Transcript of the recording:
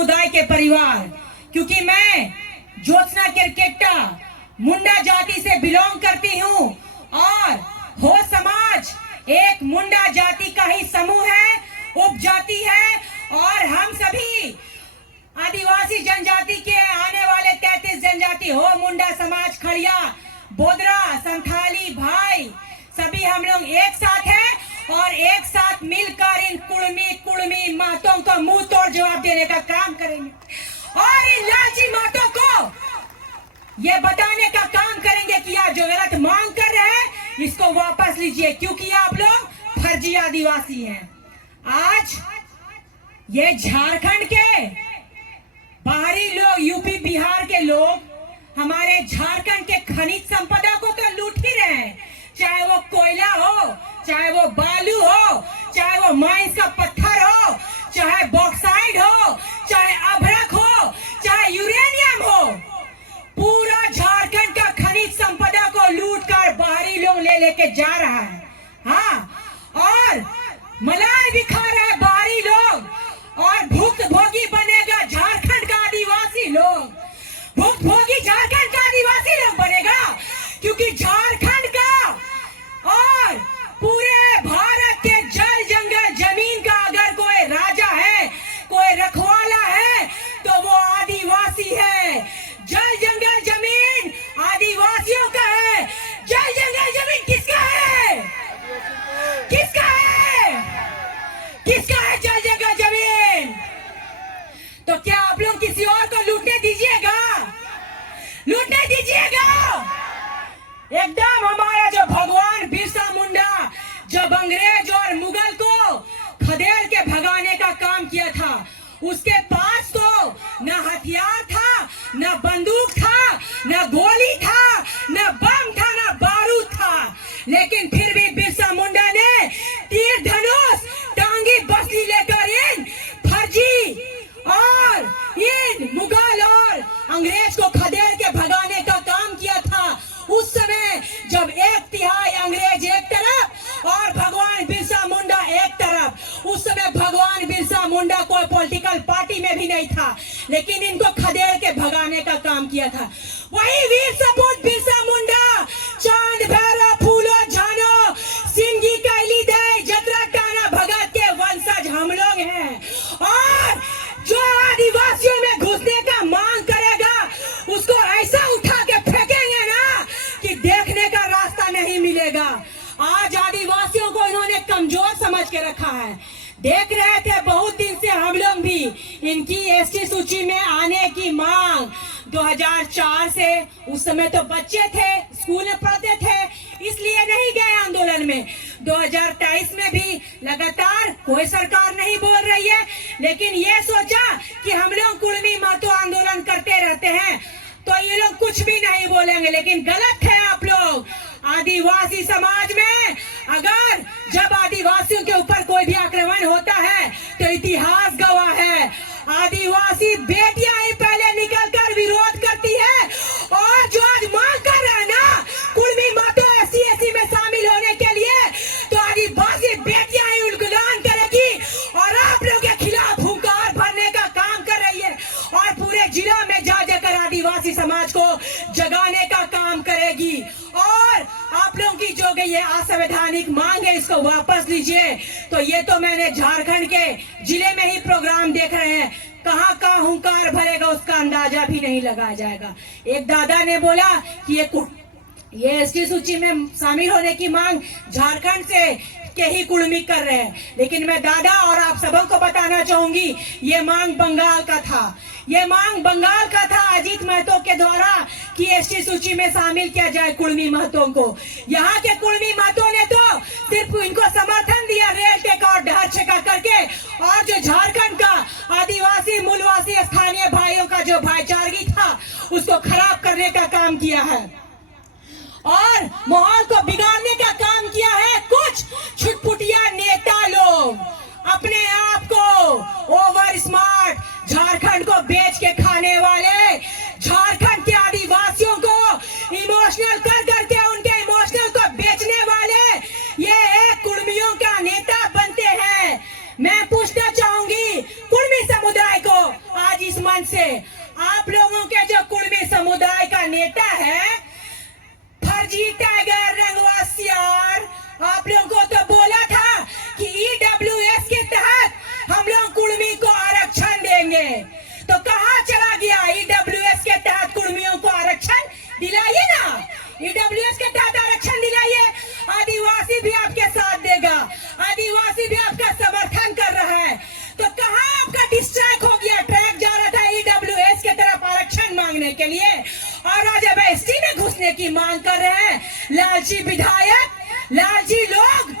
समुदाय के परिवार, क्योंकि मैं ज्योत्सना केरकेट्टा मुंडा जाति से बिलोंग करती हूँ और हो समाज एक मुंडा जाति का ही समूह है, उपजाति है और हम सभी आदिवासी जनजाति के आने वाले 33 जनजाति हो मुंडा समाज, खड़िया, बोदरा, संथाली भाई सभी हम लोग एक साथ हैं और एक साथ मिलकर इन कुड़मी मातों को मुंह तोड़ जवाब देने का काम करेंगे और इन लालची मातों को ये बताने का काम करेंगे कि आप जो गलत मांग कर रहे हैं इसको वापस लीजिए, क्योंकि आप लोग फर्जी आदिवासी हैं। आज ये झारखंड के बाहरी लोग, यूपी बिहार के लोग हमारे झारखंड के खनिज संपदा को तो लूट ही रहे हैं, चाहे वो कोयला हो, चाहे वो बालू हो, चाहे वो माइंस का पत्थर हो, चाहे बॉक्साइड हो, चाहे अभ्रक हो, चाहे यूरेनियम हो, पूरा झारखंड का खनिज संपदा को लूट कर बाहरी लोग ले लेके जा रहा है। हाँ, और मलाई भी खा रहा है बाहरी लोग और भुक्तभोगी बनेगा झारखंड का आदिवासी लोग, भुक्तभोगी झारखंड का आदिवासी लोग बनेगा, क्योंकि झारखंड का और पूरे भारत के जल जंगल जमीन का अगर कोई राजा है, कोई रखवाला है तो वो आदिवासी है। जल जंगल जमीन आदिवासियों का है। जल जंगल जमीन किसका है? किसका है? किसका है जल जंगल जमीन? तो क्या आप लोग किसी और को लूटने दीजिएगा? लूटने दीजिएगा? एकदम हमारा जो भगवान बिरसा मुंडा जब अंग्रेज और मुगल को खदेड़ के भगाने का काम किया था, उसके पास तो न हथियार था, न बंदूक था, न गोली था, न बम था, न बारूद था, लेकिन फिर भी बिरसा मुंडा ने तीर धनुष, टांगी बसली लेकर इन फर्जी और इन मुगल और अंग्रेज को खदेड़ के भगाने का काम किया था। उस समय जब 1/3 अंग्रेज एक तरफ और भगवान बिरसा मुंडा एक तरफ, उस समय भगवान बिरसा मुंडा कोई पॉलिटिकल पार्टी में भी नहीं था, लेकिन इनको खदेड़ के भगाने का काम किया था। वही वीर सपूत बिरसा मुंडा, चांद भैरव फूलो जानो, सिंगी कैली दे, जतरा टाना भगत के वंशज हम लोग हैं। और जो आदिवासियों में घुसने का मांग करेगा उसको ऐसा उठा के फेंकेंगे ना कि देखने का रास्ता नहीं मिलेगा। आज आदिवासियों को इन्होंने कमजोर समझ के रखा है। देख रहे थे बहुत दिन से हम लोग भी इनकी एसटी सूची में आने की मांग 2004 से, उस समय तो बच्चे थे, स्कूल में पढ़ते थे, इसलिए नहीं गए आंदोलन में। 2023 में भी लगातार कोई सरकार नहीं बोल रही है, लेकिन ये सोचा कि हम लोग कुड़मी मातो आंदोलन करते रहते हैं तो ये लोग कुछ भी नहीं बोलेंगे, लेकिन गलत है आप लोग। आदिवासी समाज में अगर जब आदिवासियों के ऊपर कोई भी आक्रमण होता है तो इतिहास गवाह है, आदिवासी बेटियां ही पहले निकलकर विरोध करती है। और जो आज मांग कर रहा है ना कुड़मी मातो SC में शामिल होने के लिए, तो आदिवासी बेटियां ही उल्गलान करेगी और आप लोग के खिलाफ हुंकार भरने का काम कर रही है और पूरे जिला में जा जाकर आदिवासी समाज को जगाने का काम करेगी। और आप लोगों की जो ये असंवैधानिक मांग है इसको वापस लीजिए। तो ये तो मैंने झारखंड के जिले में ही प्रोग्राम देख रहे हैं, कहाँ कहाँ हुंकार भरेगा उसका अंदाजा भी नहीं लगाया जाएगा। एक दादा ने बोला कि ये एसटी सूची में शामिल होने की मांग झारखंड से के ही कुड़मी कर रहे हैं, लेकिन मैं दादा और आप सबों को बताना चाहूंगी ये मांग बंगाल का था। ये मांग बंगाल का था अजीत महतो के द्वारा कि एसटी सूची में शामिल किया जाए कुड़मी महतों को। यहाँ के कुड़मी महतों ने तो सिर्फ इनको समर्थन दिया रेल टेका और ढहर छेका करके, और जो झारखंड का आदिवासी मूलवासी स्थानीय भाइयों का जो भाईचारगी था उसको खराब करने का काम किया है और माहौल को बिगाड़ने का काम किया है कुछ छुटपुटिया नेता लोग, अपने आप को ओवर स्मार्ट झारखंड को बेच के खाने वाले, झारखंड के आदिवासियों को इमोशनल कर करके उनके इमोशनल को बेचने वाले ये एक कुड़मियों का नेता लालची टाइगर रंगवासियार, आप लोगों को तो बोला था कि ईडब्ल्यूएस के तहत हम लोग कुर्मी को आरक्षण देंगे, तो कहाँ चला गया? ईडब्ल्यूएस के तहत कुर्मियों को आरक्षण दिलाइए ना, ईडब्ल्यूएस के तहत आरक्षण दिलाइए। आदिवासी भी आपके साथ देगा, आदिवासी भी आपका समर्थन कर रहा है, तो कहाँ आपका डिस्ट्रैक्ट हो गया? ट्रैक जा रहा था ईडब्ल्यूएस के तरफ आरक्षण मांगने के लिए, और आज अब एसटी में घुसने की मांग कर रहे हैं लालची विधायक, लालची लोग